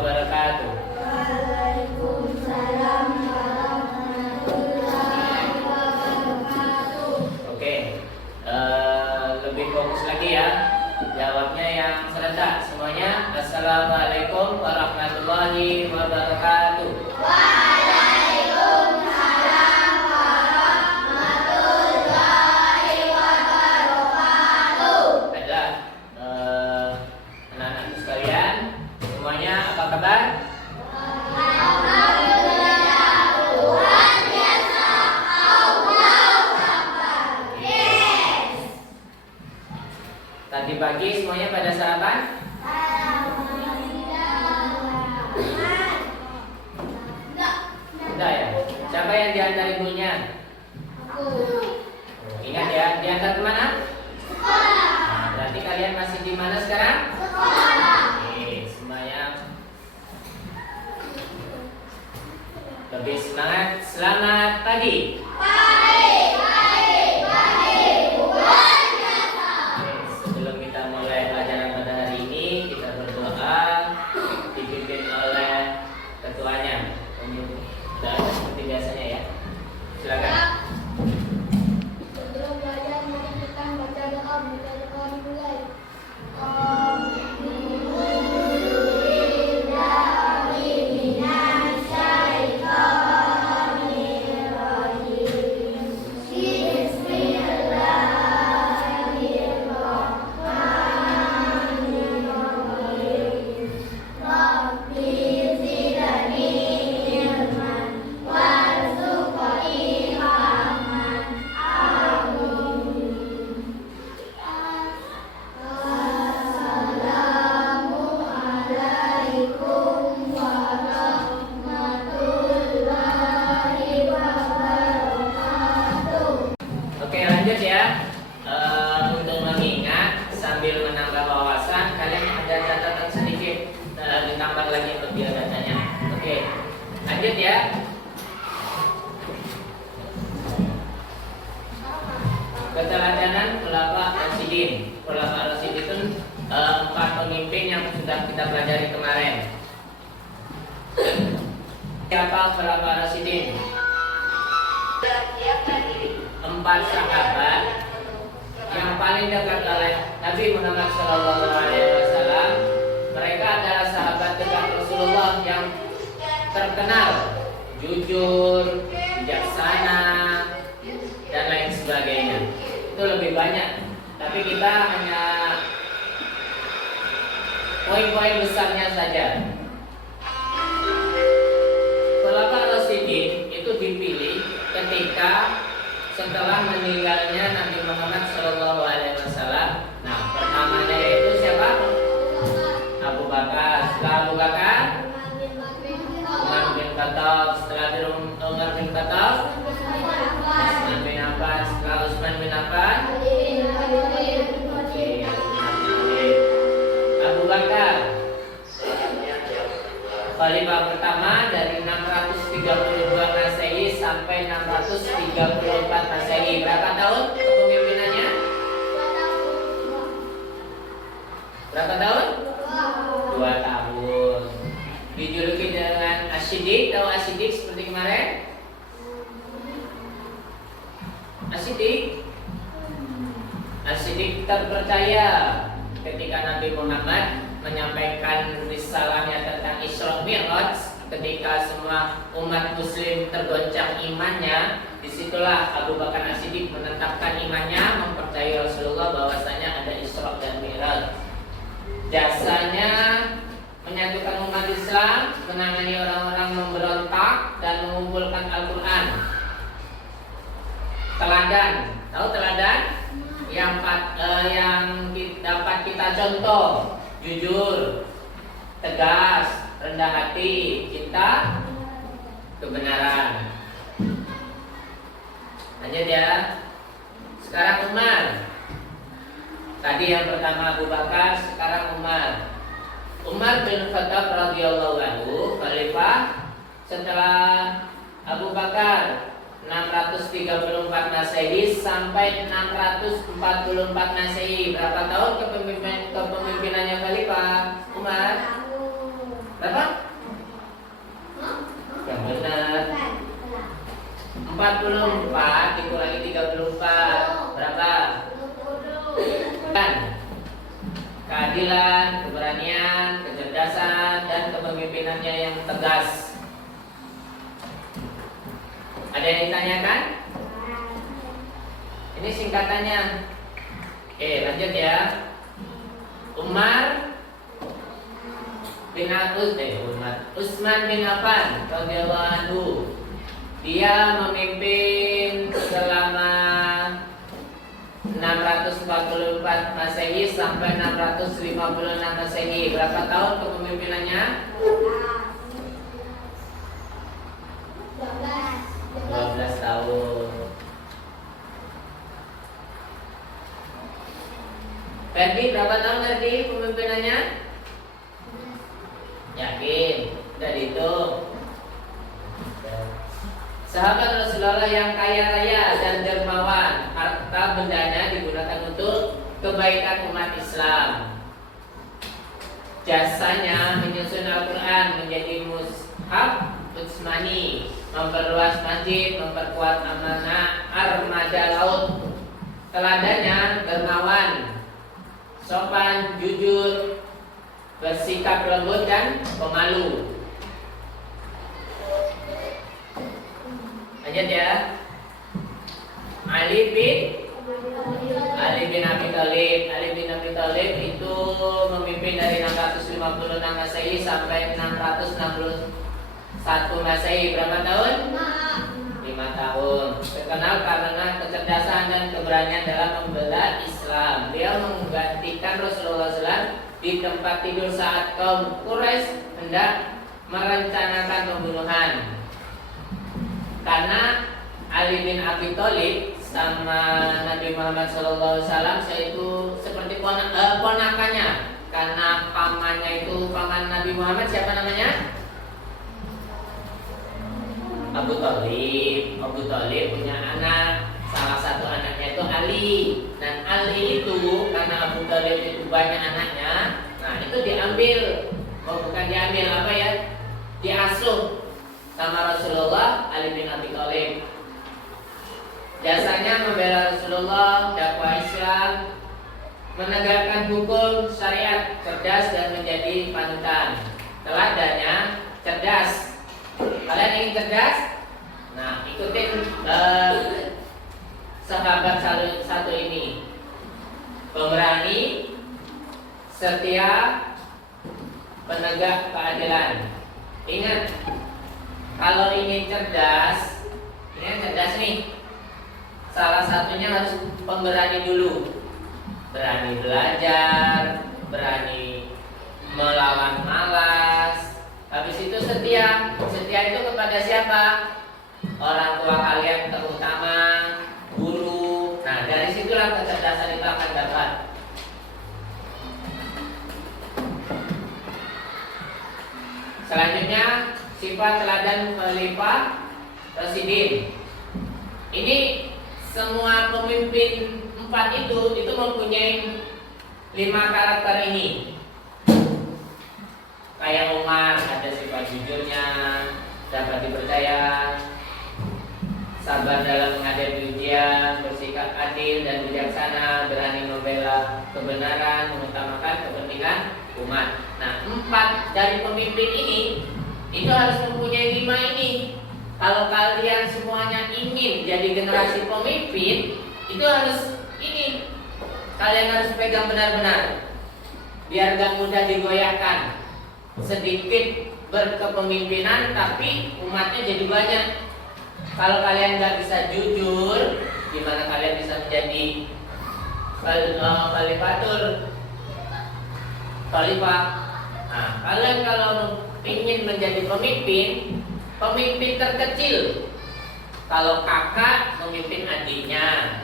wabarakatuh. Waalaikumsalam warahmatullahi wabarakatuh. Oke, lebih fokus lagi ya. Jawabnya yang serentak semuanya. Assalamualaikum warahmatullahi wabarakatuh. Waalaikumsalam warahmatullahi wabarakatuh. Baiklah, anak-anakku sekalian, semuanya apa kabar? Alhamdulillah, Tuhan biasa. Allahu Akbar. Yes. Tadi pagi semuanya pada sarapan? Sudah ya? Siapa yang diantar ibunya? Ingat ya, diantar kemana? Nah, berarti kalian masih di mana sekarang? Oke, semuanya lebih semangat. Selamat pagi. Oke, sebelum kita mulai pelajaran pada hari ini, kita berdoa dipimpin oleh ketuanya. Dan seperti biasanya ya. Silakan. Sebelum belajar, mari kita baca doa. Dimulai. Assalamualaikum warahmatullahi wabarakatuh. Oke, lanjut ya. Untuk mengingat sambil menambah wawasan, kalian ada catatan sedikit, ditambah lagi untuk biodatanya. Oke, lanjut ya. Keteladanan Khulafa Rasyidin. Khulafa Rasyidin itu 4 pemimpin yang sudah kita pelajari kemarin. Siapa Khulafa Rasyidin? 4 sahabat yang paling dekat oleh Nabi Muhammad SAW. Mereka adalah sahabat dekat Rasulullah yang terkenal, jujur, bijaksana, dan lain sebagainya. Itu lebih banyak, tapi kita hanya poin-poin besarnya saja. Khulafa Rasyidin itu dipilih ketika setelah meninggalnya Nabi Muhammad SAW. Nah, pertamanya yaitu siapa? Abu Bakar. Setelah Abu Bakar, Umar bin Khattab. Setelah Umar bin Khattab, Utsman bin Affan. Setelah Utsman bin Affan, Abu Bakar. Khalifah pertama dari 632 Masehi sampai 634 Masehi. Berapa tahun kepemimpinannya? Berapa tahun? 2 tahun. Dijuluki dengan Asy-Siddiq. Tahu Asy-Siddiq seperti kemarin? Asy-Siddiq. Asy-Siddiq terpercaya ketika Nabi Muhammad menyampaikan risalahnya tentang Isra Mi'raj, ketika semua umat muslim tergoncang imannya, disitulah Abu Bakar As-Siddiq menetapkan imannya, mempercayai Rasulullah bahwasanya ada Isra dan Mi'raj. Jasanya menyatukan umat Islam, menangani orang-orang memberontak, dan mengumpulkan Al-Quran. Teladan, tahu teladan? Yang dapat kita contoh: jujur, tegas, rendah hati, cinta, kebenaran. Lanjut ya. Sekarang Umar. Tadi yang pertama Abu Bakar, sekarang Umar. Umar bin Khattab radhiyallahu anhu, khalifah setelah Abu Bakar 634 Masehi sampai 644 Masehi. Berapa tahun kepemimpinannya Khalifah Umar? Berapa Berapa? Hah? Yang benar. Bukan. 44 dikurangi 34. Berapa? Kan? Keadilan, keberanian, kecerdasan, dan kepemimpinannya yang tegas. Ada yang ditanyakan? Ini singkatannya. Oke, lanjut ya. Utsman bin Affan radhiyallahu anhu. Dia memimpin selama 644 Masehi sampai 656 Masehi. Berapa tahun kepemimpinannya? 12 tahun. Ferdi, berapa tahun Ferdi pemimpinannya? Yakin? Udah dihitung. Sahabat Rasulullah yang kaya raya dan dermawan, harta bendanya digunakan untuk kebaikan umat Islam. Jasanya menyusun Al-Quran menjadi mushaf Utsmani, memperluas masjid, memperkuat amanah armada laut. Teladannya dermawan, sopan, jujur, bersikap lembut dan pemalu. Lanjut ya. Ali bin Abi Thalib. Ali bin Abi Thalib itu memimpin dari 656 Masehi sampai 661 Masehi. Berapa tahun? 5 tahun. Terkenal karena kecerdasan dan keberanian dalam membela Islam. Dia menggantikan Rasulullah SAW di tempat tidur saat kaum Quraisy hendak merencanakan pembunuhan. Karena Ali bin Abi Thalib sama Nabi Muhammad SAW itu seperti ponakannya. Karena pamannya itu paman Nabi Muhammad, siapa namanya? Abu Thalib. Abu Thalib punya anak, salah satu anaknya itu Ali. Dan Ali itu karena Abu Thalib itu banyak anaknya, nah itu diambil, bukan diambil apa ya? Diasuh sama Rasulullah. Ali bin Abi Thalib jasanya membela Rasulullah, dakwah Islam, menegakkan hukum syariat, cerdas dan menjadi panutan. Teladannya cerdas. Kalian ingin cerdas? Nah, ikutin sahabat satu ini. Pemberani, setia, penegak keadilan. Ingat, kalau ingin cerdas, ini cerdas nih. Salah satunya harus pemberani dulu. Berani belajar, berani melawan malas. Habis itu setia. Setia itu kepada siapa? Orang tua kalian terutama, guru. Nah, dari situlah kecerdasan itu akan dapat. Selanjutnya, sifat teladan khalifah Rasyidin. Ini semua pemimpin 4 itu mempunyai 5 karakter ini. Kayak Umar, ada sifat jujurnya, dapat dipercaya, sabar dalam menghadapi ujian, bersikap adil dan bijaksana, berani membela kebenaran, mengutamakan kepentingan umat. Nah, 4 dari pemimpin ini itu harus mempunyai 5 ini. Kalau kalian semuanya ingin jadi generasi pemimpin, itu harus ini. Kalian harus pegang benar-benar, biar gak mudah digoyahkan. Sedikit berkepemimpinan, tapi umatnya jadi banyak. Kalau kalian gak bisa jujur, gimana kalian bisa menjadi khalifah? Nah, kalian kalau ingin menjadi pemimpin terkecil. Kalau kakak memimpin adiknya,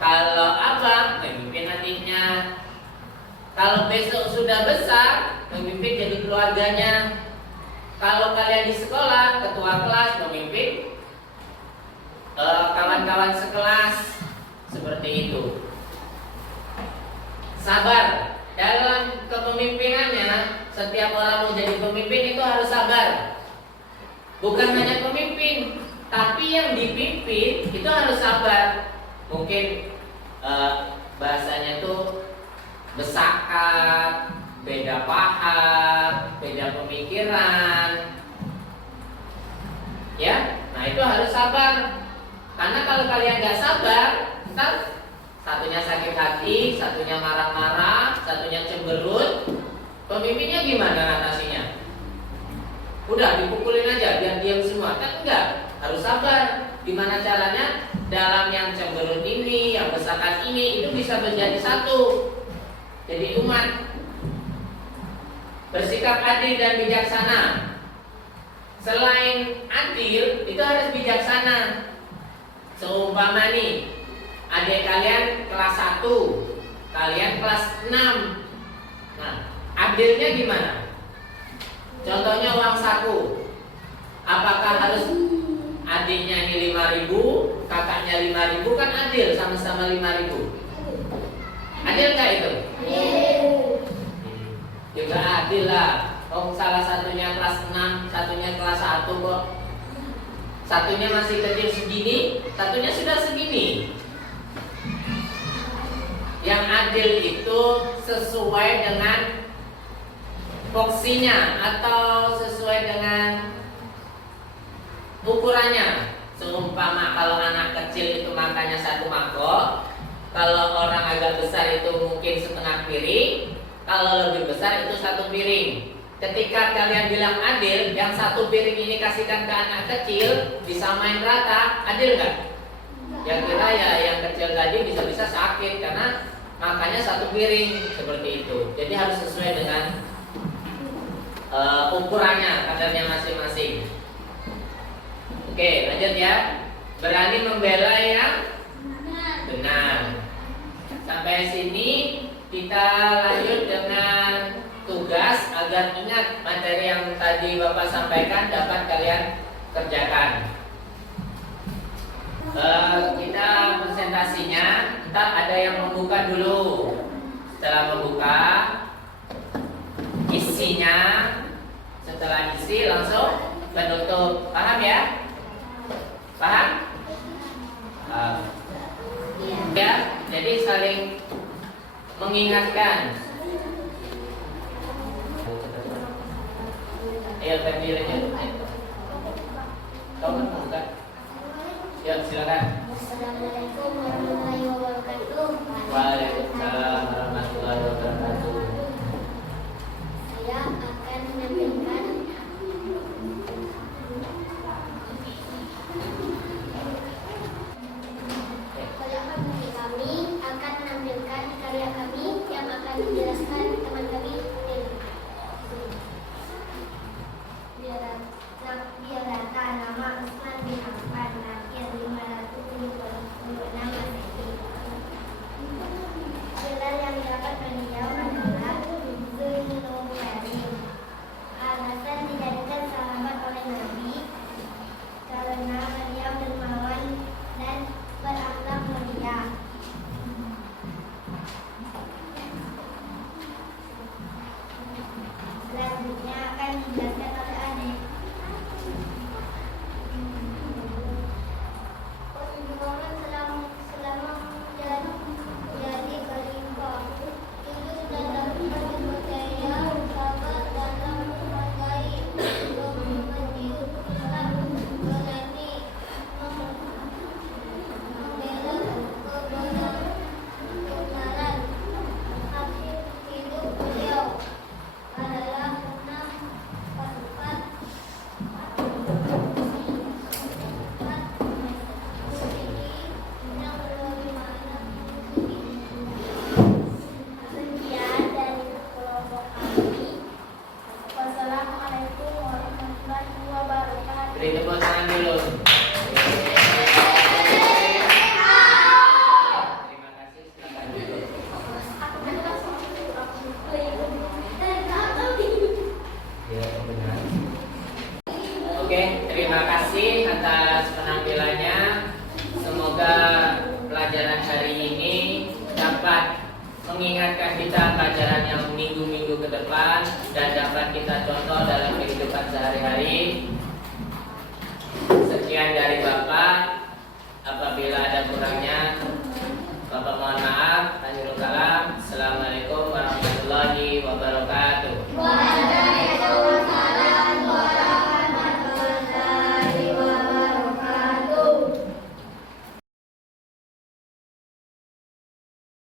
kalau abang memimpin adiknya, kalau besok sudah besar memimpin jadi keluarganya. Kalau kalian di sekolah, ketua kelas memimpin kawan-kawan sekelas, seperti itu. Sabar dalam kepemimpinannya. Setiap orang mau jadi pemimpin itu harus sabar. Bukan hanya pemimpin, tapi yang dipimpin itu harus sabar. Mungkin bahasanya tuh besakat, beda paham, beda pemikiran. Ya, nah itu harus sabar. Karena kalau kalian nggak sabar, ntar satunya sakit hati, satunya marah-marah, satunya cemberut. Pemimpinnya gimana atasinya? Udah dipukulin aja biar diam semua. Kan enggak, harus sabar. Gimana caranya? Dalam yang cemberut ini, yang besakan ini, itu bisa menjadi satu. Jadi umat. Bersikap adil dan bijaksana. Selain adil, itu harus bijaksana. Seumpama nih, adik kalian kelas 1, kalian kelas 6. Nah, adilnya gimana? Contohnya uang saku. Apakah harus adiknya ini 5.000, kakaknya 5.000, kan adil, sama-sama 5.000. Adil nggak itu? Juga adil lah. Oh, salah satunya kelas 6, satunya kelas 1 kok. Satunya masih kecil segini, satunya sudah segini. Yang adil itu sesuai dengan porsinya atau sesuai dengan ukurannya. Seumpama kalau anak kecil itu makannya 1 mangkok, kalau orang agak besar itu mungkin setengah piring, kalau lebih besar itu 1 piring. Ketika kalian bilang adil, yang 1 piring ini kasihkan ke anak kecil, disamain rata, adil nggak? Yang kira ya yang kecil tadi bisa-bisa sakit karena makannya 1 piring, seperti itu. Jadi harus sesuai dengan ukurannya, kadarnya masing-masing. Oke, lanjut ya. Berani membela yang benar. Sampai sini kita lanjut dengan tugas agar ingat materi yang tadi Bapak sampaikan dapat kalian kerjakan. Kita presentasinya, ntar ada yang membuka dulu. Setelah membuka, isinya, setelah isi langsung penutup. Paham ya? Paham? Ya, jadi saling mengingatkan. Ayo berdiri aja. Kamu buka. Ya, silakan. Assalamualaikum warahmatullahi wabarakatuh. Waalaikumsalam warahmatullahi wabarakatuh. Saya akan menampilkan kami akan menampilkan karya kami yang akan dijelaskan teman kami. Biodata nama Usman bin Affan lahir 576 Masehi. Gelar yang didapat beliau adalah Zulul Karim. Alasan dijadikan sahabat oleh Nabi karena beliau dermawan dan berakhlak mulia. Selanjutnya akan dijelaskan oleh adik. Perjuangan selama jadi khalifah itu sudah dapat dipercaya sahabat dalam menghargai, menghormati utusan, berani membela kebenaran. Akhir hidup beliau adalah 6 pasukan sekian dari kelompok kami. Wassalamualaikum warahmatullahi wabarakatuh. Beri tepuk tangan dulu. Terima kasih. Silakan dulu. Ya, benar. Oke, terima kasih atas penampilannya. Semoga pelajaran hari ini dapat mengingatkan kita pelajaran yang minggu-minggu ke depan dan dapat kita contoh dalam kehidupan sehari-hari. Sekian dari Bapak.